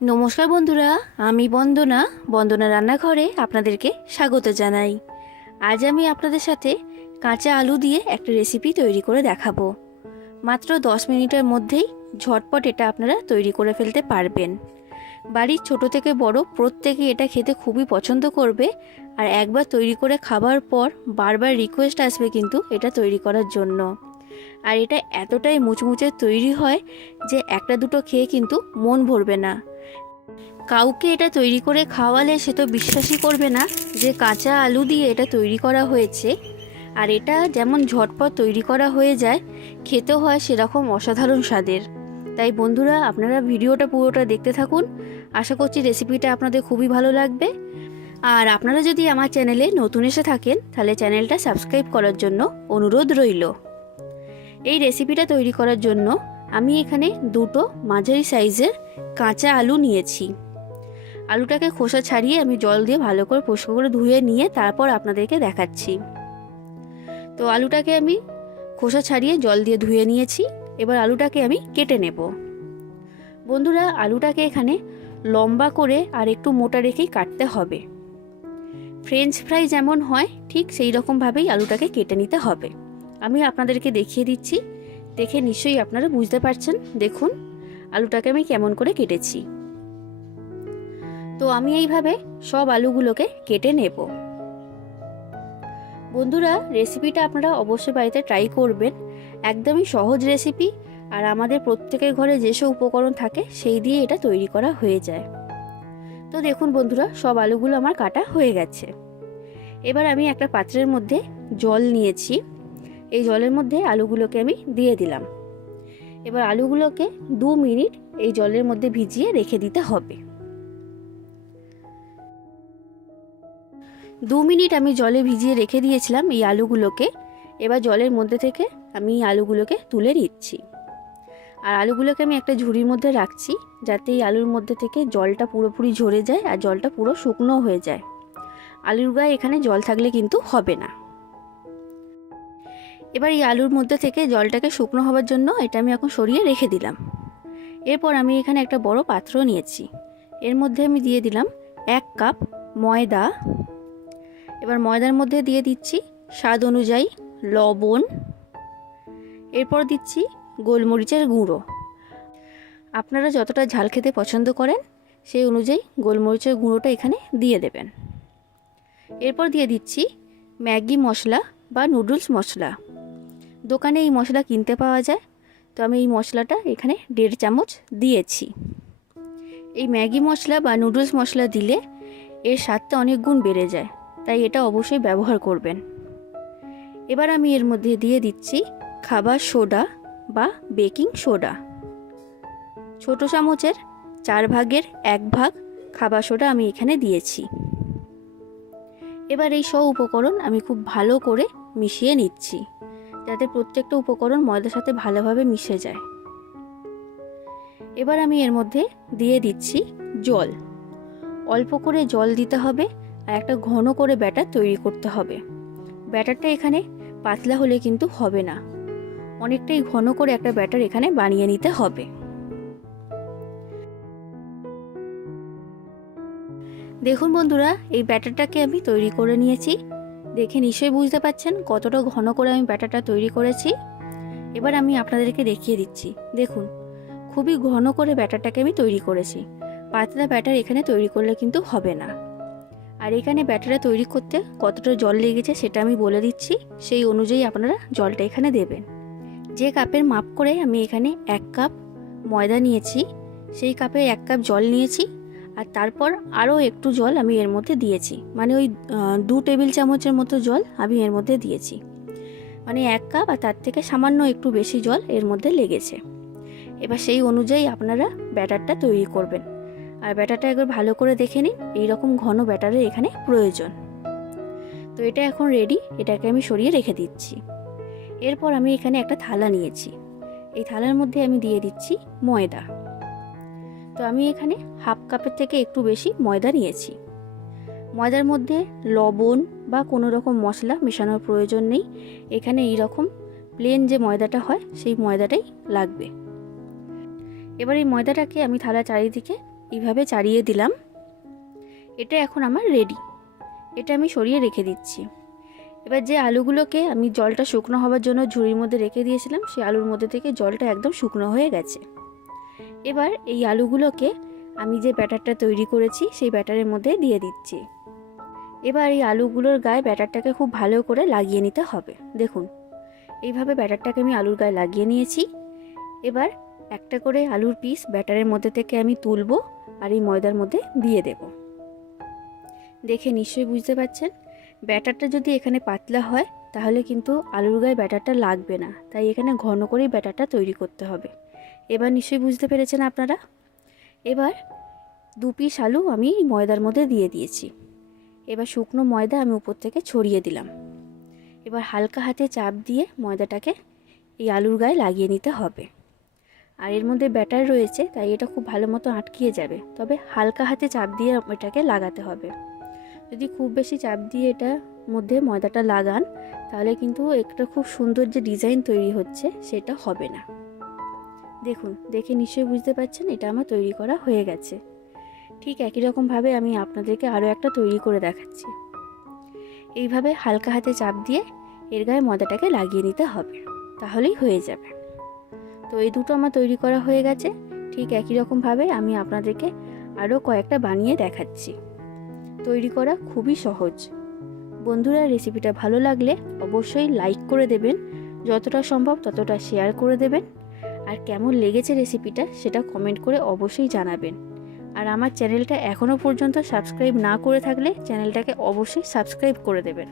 নমস্কার বন্ধুরা, আমি বন্দনা রান্নাঘরে আপনাদেরকে স্বাগত জানাই। আজ আমি আপনাদের সাথে কাঁচা আলু দিয়ে একটা রেসিপি তৈরি করে দেখাবো। মাত্র 10 মিনিটের মধ্যেই ঝটপট এটা আপনারা তৈরি করে ফেলতে পারবেন। বাড়ির ছোট থেকে বড় প্রত্যেকেই এটা খেতে খুবই পছন্দ করবে, আর একবার তৈরি করে খাবার পর বারবার রিকোয়েস্ট আসবে কিন্তু এটা তৈরি করার জন্য। আর এটা এতটাই মুচমুচে তৈরি হয় যে একটা দুটো খেয়ে কিন্তু মন ভরবে না। কাউকে এটা তৈরি করে খাওয়ালে সে তো বিশ্বাসই করবে না যে কাঁচা আলু দিয়ে এটা তৈরি করা হয়েছে। আর এটা যেমন ঝটপট তৈরি করা হয়ে যায়, খেতেও হয় সেরকম অসাধারণ স্বাদের। তাই বন্ধুরা, আপনারা ভিডিওটা পুরোটা দেখতে থাকুন। আশা করছি রেসিপিটা আপনাদের খুবই ভালো লাগবে। আর আপনারা যদি আমার চ্যানেলে নতুন এসে থাকেন তাহলে চ্যানেলটা সাবস্ক্রাইব করার জন্য অনুরোধ রইল। এই রেসিপিটা তৈরি করার জন্য আমি এখানে দুটো মাঝারি সাইজের কাঁচা আলু নিয়েছি। আলুটাকে খোসা ছাড়িয়ে আমি জল দিয়ে ভালো করে পরিষ্কার করে ধুয়ে নিয়ে তারপর আপনাদেরকে দেখাচ্ছি। তো আলুটাকে আমি খোসা ছাড়িয়ে জল দিয়ে ধুয়ে নিয়েছি। এবার আলুটাকে আমি কেটে নেব। বন্ধুরা, আলুটাকে এখানে লম্বা করে আর একটু মোটা রেখেই কাটতে হবে। ফ্রেঞ্চ ফ্রাই যেমন হয় ঠিক সেই রকমভাবেই আলুটাকে কেটে নিতে হবে। আমি আপনাদেরকে দেখিয়ে দিচ্ছি, দেখে নিশ্চয়ই আপনারা বুঝতে পারছেন। দেখুন আলুটাকে আমি কেমন করে কেটেছি। তো আমি এইভাবে সব আলুগুলোকে কেটে নেব। বন্ধুরা, রেসিপিটা আপনারা অবশ্যই বাড়িতে ট্রাই করবেন। একদমই সহজ রেসিপি, আর আমাদের প্রত্যেকের ঘরে যেসব উপকরণ থাকে সেই দিয়ে এটা তৈরি করা হয়ে যায়। তো দেখুন বন্ধুরা, সব আলুগুলো আমার কাটা হয়ে গেছে। এবার আমি একটা পাত্রের মধ্যে জল নিয়েছি। এই জলের মধ্যে আলুগুলোকে আমি দিয়ে দিলাম। এবার আলুগুলোকে 2 মিনিট এই জলের মধ্যে ভিজিয়ে রেখে দিতে হবে। 2 মিনিট আমি জলে ভিজিয়ে রেখে দিয়েছিলাম এই আলুগুলোকে। এবার জলের মধ্যে থেকে আমি আলুগুলোকে তুলে নিচ্ছি। আর আলুগুলোকে আমি একটা ঝুড়ির মধ্যে রাখছি, যাতে এই আলুর মধ্যে থেকে জলটা পুরোপুরি ঝরে যায় আর জলটা পুরো শুকনো হয়ে যায়। আলুর গায়ে এখানে জল থাকলে কিন্তু হবে না। এবার এই আলুর মধ্যে থেকে জলটাকে শুকনো হওয়ার জন্য এটা আমি এখন সরিয়ে রেখে দিলাম। এরপর আমি এখানে একটা বড় পাত্র নিয়েছি। এর মধ্যে আমি দিয়ে দিলাম 1 কাপ ময়দা। এবার ময়দার মধ্যে দিয়ে দিচ্ছি স্বাদ অনুযায়ী লবণ। এরপর দিচ্ছি গোলমরিচের গুঁড়ো। আপনারা যতটা ঝাল খেতে পছন্দ করেন সেই অনুযায়ী গোলমরিচের গুঁড়োটা এখানে দিয়ে দেবেন। এরপর দিয়ে দিচ্ছি ম্যাগি মশলা বা নুডলস মশলা। দোকানে এই মশলা কিনতে পাওয়া যায়, তো আমি এই মশলাটা এখানে 1.5 চামচ দিয়েছি। এই ম্যাগি মশলা বা নুডলস মশলা দিলে এর স্বাদটা অনেক গুণ বেড়ে যায়, তাই এটা অবশ্যই ব্যবহার করবেন। এবার আমি এর মধ্যে দিয়ে দিচ্ছি খাবার সোডা বা বেকিং সোডা। ছোট চামচের 4 ভাগের 1 ভাগ খাবার সোডা আমি এখানে দিয়েছি। এবার এই সব উপকরণ আমি খুব ভালো করে মিশিয়ে নিচ্ছি, যাতে প্রত্যেকটা উপকরণ ময়দার সাথে ভালোভাবে মিশে যায়। এবার আমি এর মধ্যে দিয়ে দিচ্ছি জল। অল্প করে জল দিতে হবে, আর একটা ঘন করে ব্যাটার তৈরি করতে হবে। ব্যাটারটা এখানে পাতলা হলে কিন্তু হবে না, অনেকটাই ঘন করে একটা ব্যাটার এখানে বানিয়ে নিতে হবে। দেখুন বন্ধুরা, এই ব্যাটারটাকে আমি তৈরি করে নিয়েছি। দেখে নিশ্চয়ই বুঝতে পারছেন কতটা ঘন করে আমি ব্যাটারটা তৈরি করেছি। এবার আমি আপনাদেরকে দেখিয়ে দিচ্ছি। দেখুন খুবই ঘন করে ব্যাটারটাকে আমি তৈরি করেছি। পাতলা ব্যাটার এখানে তৈরি করলে কিন্তু হবে না। আর এখানে ব্যাটারটা তৈরি করতে কতটা জল লেগেছে সেটা আমি বলে দিচ্ছি, সেই অনুযায়ী আপনারা জলটা এখানে দেবেন। যে কাপের মাপ করে আমি এখানে 1 কাপ ময়দা নিয়েছি, সেই কাপে 1 কাপ জল নিয়েছি। আর তারপর আরও একটু জল আমি এর মধ্যে দিয়েছি, মানে ওই 2 টেবিল চামচের মতো জল আমি এর মধ্যে দিয়েছি। মানে 1 কাপ আর তার থেকে সামান্য একটু বেশি জল এর মধ্যে লেগেছে। এবার সেই অনুযায়ী আপনারা ব্যাটারটা তৈরি করবেন। আর ব্যাটারটা একবার ভালো করে দেখে নিন, এইরকম ঘন ব্যাটারের এখানে প্রয়োজন। তো এটা এখন রেডি, এটাকে আমি সরিয়ে রেখে দিচ্ছি। এরপর আমি এখানে একটা থালা নিয়েছি। এই থালার মধ্যে আমি দিয়ে দিচ্ছি ময়দা। তো আমি এখানে 1/2 কাপের থেকে একটু বেশি ময়দা নিয়েছি। ময়দার মধ্যে লবণ বা কোনো রকম মশলা মেশানোর প্রয়োজন নেই। এখানে এইরকম প্লেন যে ময়দাটা হয় সেই ময়দাটাই লাগবে। এবার এই ময়দাটাকে আমি থালা চারিদিকে এইভাবে চাড়িয়ে দিলাম। এটা এখন আমার রেডি। এটা আমি সরিয়ে রেখে দিচ্ছি। এবার যে আলুগুলোকে আমি জলটা শুকনো হওয়ার জন্য ঝুড়ির মধ্যে রেখে দিয়েছিলাম, সেই আলুর মধ্যে থেকে জলটা একদম শুকনো হয়ে গেছে। এবার এই আলুগুলোকে আমি যে ব্যাটারটা তৈরি করেছি সেই ব্যাটারের মধ্যে দিয়ে দিচ্ছি। এবার এই আলুগুলোর গায়ে ব্যাটারটাকে খুব ভালো করে লাগিয়ে নিতে হবে। দেখুন, এইভাবে ব্যাটারটাকে আমি আলুর গায়ে লাগিয়ে নিয়েছি। এবার একটা করে আলুর পিস ব্যাটারের মধ্যে থেকে আমি তুলবো আর এই ময়দার মধ্যে দিয়ে দেব। দেখে নিশ্চয়ই বুঝতে পারছেন, ব্যাটারটা যদি এখানে পাতলা হয় তাহলে কিন্তু আলুর গায়ে ব্যাটারটা লাগবে না, তাই এখানে ঘন করেই ব্যাটারটা তৈরি করতে হবে। এবার নিশ্চয়ই বুঝতে পেরেছেন আপনারা। এবার 2 পিস আলু আমি ময়দার মধ্যে দিয়ে দিয়েছি। এবার শুকনো ময়দা আমি উপর থেকে ছড়িয়ে দিলাম। এবার হালকা হাতে চাপ দিয়ে ময়দাটাকে এই আলুর গায়ে লাগিয়ে নিতে হবে। আর এর মধ্যে ব্যাটার রয়েছে তাই এটা খুব ভালো মতো আটকিয়ে যাবে, তবে হালকা হাতে চাপ দিয়ে এটাকে লাগাতে হবে। যদি খুব বেশি চাপ দিয়ে এটার মধ্যে ময়দাটা লাগান তাহলে কিন্তু একটা খুব সুন্দর যে ডিজাইন তৈরি হচ্ছে সেটা হবে না। দেখুন, দেখে নিশ্চয়ই বুঝতে পারছেন এটা আমার তৈরি করা হয়ে গেছে। ঠিক একই রকমভাবে আমি আপনাদেরকে আরও একটা তৈরি করে দেখাচ্ছি। এইভাবে হালকা হাতে চাপ দিয়ে এর গায়ে ময়দাটাকে লাগিয়ে নিতে হবে, তাহলেই হয়ে যাবে। তো এই দুটো আমার তৈরি করা হয়ে গেছে। ঠিক একই রকমভাবে আমি আপনাদেরকে আরও কয়েকটা বানিয়ে দেখাচ্ছি। তৈরি করা খুবই সহজ। বন্ধুরা, রেসিপিটা ভালো লাগলে অবশ্যই লাইক করে দেবেন, যতটা সম্ভব ততটা শেয়ার করে দেবেন, আর কেমন লেগেছে রেসিপিটা সেটা কমেন্ট করে অবশ্যই জানাবেন। আর আমার চ্যানেলটা এখনও পর্যন্ত সাবস্ক্রাইব না করে থাকলে চ্যানেলটাকে অবশ্যই সাবস্ক্রাইব করে দেবেন।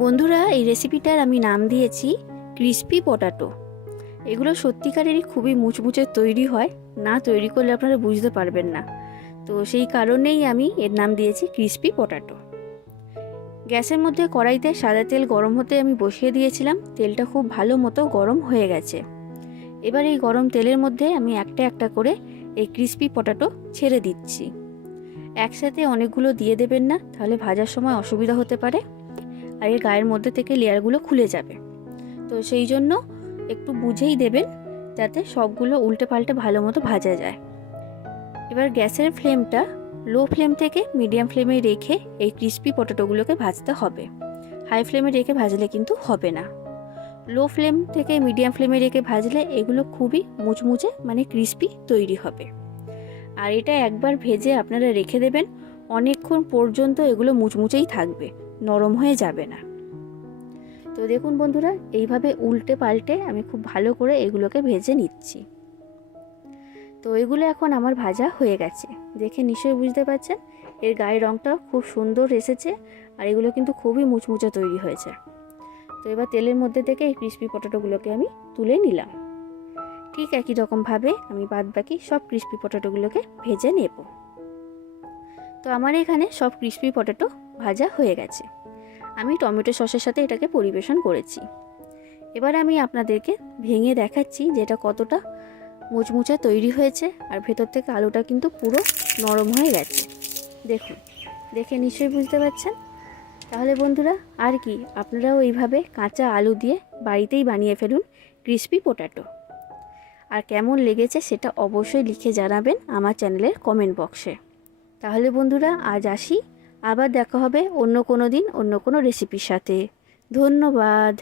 বন্ধুরা, এই রেসিপিটার আমি নাম দিয়েছি ক্রিস্পি পটাটো। এগুলো সত্যিকারেরই খুবই মুচমুচে তৈরি হয়, না তৈরি করলে আপনারা বুঝতে পারবেন না। তো সেই কারণেই আমি এর নাম দিয়েছি ক্রিস্পি পটাটো। গ্যাসের মধ্যে কড়াইতে সাদা তেল গরম হতে আমি বসিয়ে দিয়েছিলাম। তেলটা খুব ভালো মতো গরম হয়ে গেছে। এবার এই গরম তেলের মধ্যে আমি একটা একটা করে এই ক্রিস্পি পটাটো ছেড়ে দিচ্ছি। একসাথে অনেকগুলো দিয়ে দেবেন না, তাহলে ভাজার সময় অসুবিধা হতে পারে আর এর গায়ের মধ্যে থেকে লেয়ারগুলো খুলে যাবে। তো সেই জন্য একটু বুঝেই দেবেন যাতে সবগুলো উল্টে পাল্টে ভালো মতো ভাজা যায়। এবার গ্যাসের ফ্লেমটা লো ফ্লেম থেকে মিডিয়াম ফ্লেমে রেখে এই ক্রিস্পি পটেটোগুলোকে ভাজতে হবে। হাই ফ্লেমে রেখে ভাজলে কিন্তু হবে না। লো ফ্লেম থেকে মিডিয়াম ফ্লেমে রেখে ভাজলে এগুলো খুবই মুচমুচে মানে ক্রিস্পি তৈরি হবে। আর এটা একবার ভেজে আপনারা রেখে দেবেন, অনেকক্ষণ পর্যন্ত এগুলো মুচমুচেই থাকবে, নরম হয়ে যাবে না। তো দেখুন বন্ধুরা, এইভাবে উল্টে পাল্টে আমি খুব ভালো করে এগুলোকে ভেজে নিচ্ছি। তো এগুলো এখন আমার ভাজা হয়ে গেছে। দেখে নিশ্চয়ই বুঝতে পারছেন এর গায়ের রঙটা খুব সুন্দর এসেছে আর এগুলো কিন্তু খুবই মুচমুচে তৈরি হয়েছে। তো এবার তেলের মধ্যে থেকে এই ক্রিস্পি পটেটোগুলোকে আমি তুলে নিলাম। ঠিক একই রকমভাবে আমি বাদবাকি সব ক্রিস্পি পটেটোগুলোকে ভেজে নেব। তো আমার এখানে সব ক্রিস্পি পটেটো ভাজা হয়ে গেছে। আমি টমেটো সসের সাথে এটাকে পরিবেশন করেছি। এবার আমি আপনাদেরকে ভেঙে দেখাচ্ছি যে এটা কতটা মুচমুচে তৈরি হয়েছে আর ভেতর থেকে আলুটা কিন্তু পুরো নরম হয়ে গেছে। দেখুন, দেখে নিশ্চয়ই বুঝতে পারছেন। তাহলে বন্ধুরা, আর কি, আপনারাও এইভাবে কাঁচা আলু দিয়ে বাড়িতেই বানিয়ে ফেলুন ক্রিস্পি পটাটো। আর কেমন লেগেছে সেটা অবশ্যই লিখে জানাবেন আমার চ্যানেলের কমেন্ট বক্সে। তাহলে বন্ধুরা, আজ আসি, আবার দেখা হবে অন্য কোনো দিন অন্য কোনো রেসিপির সাথে। ধন্যবাদ।